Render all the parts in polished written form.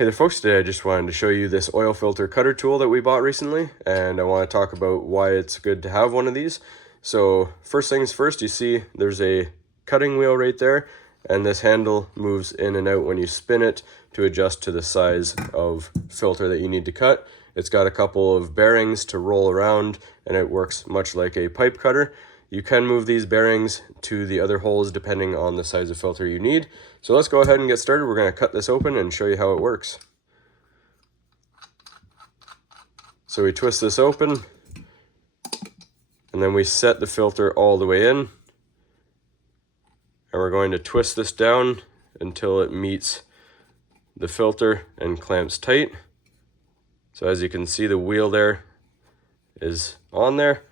Hey there folks, today I just wanted to show you this oil filter cutter tool that we bought recently, and I want to talk about why it's good to have one of these. So first things first, you see there's a cutting wheel right there, and this handle moves in and out when you spin it to adjust to the size of filter that you need to cut. It's got a couple of bearings to roll around, and it works much like a pipe cutter. You can move these bearings to the other holes depending on the size of filter you need. So let's go ahead and get started. We're going to cut this open and show you how it works. So we twist this open, and then we set the filter all the way in. And we're going to twist this down until it meets the filter and clamps tight. So as you can see, the wheel there is on there.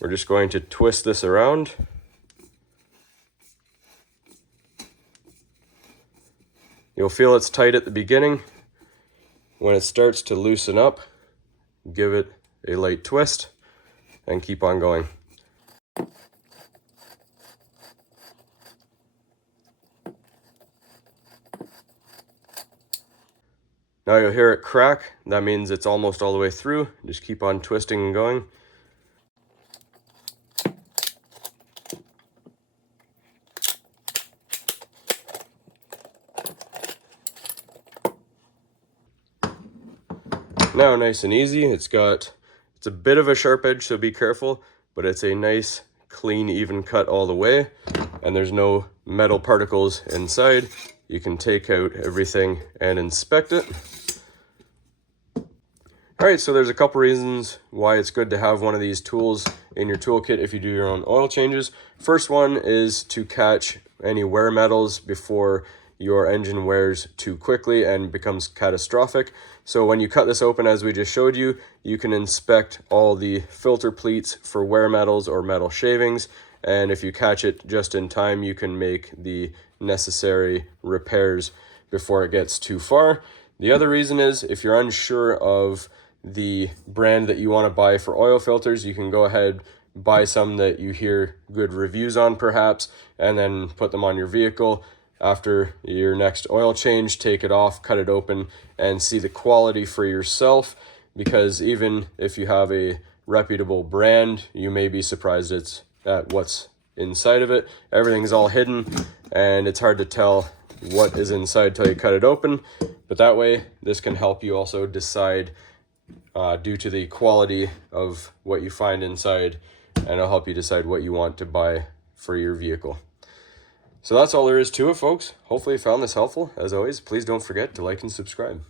We're just going to twist this around. You'll feel it's tight at the beginning. When it starts to loosen up, give it a light twist and keep on going. Now you'll hear it crack. That means it's almost all the way through. Just keep on twisting and going. Now nice and easy. It's a bit of a sharp edge, so be careful, but it's a nice, clean, even cut all the way, and there's no metal particles inside. You can take out everything and inspect it. Alright, so there's a couple reasons why it's good to have one of these tools in your toolkit if you do your own oil changes. First one is to catch any wear metals before your engine wears too quickly and becomes catastrophic. So when you cut this open, as we just showed you, you can inspect all the filter pleats for wear metals or metal shavings, and if you catch it just in time, you can make the necessary repairs before it gets too far. The other reason is if you're unsure of the brand that you want to buy for oil filters, you can go ahead, buy some that you hear good reviews on perhaps, and then put them on your vehicle. After your next oil change, take it off, cut it open, and see the quality for yourself, because even if you have a reputable brand, you may be surprised at what's inside of it. Everything's all hidden, and it's hard to tell what is inside till you cut it open. But that way, this can help you also decide due to the quality of what you find inside, and it'll help you decide what you want to buy for your vehicle. So that's all there is to it, folks. Hopefully you found this helpful. As always, please don't forget to like and subscribe.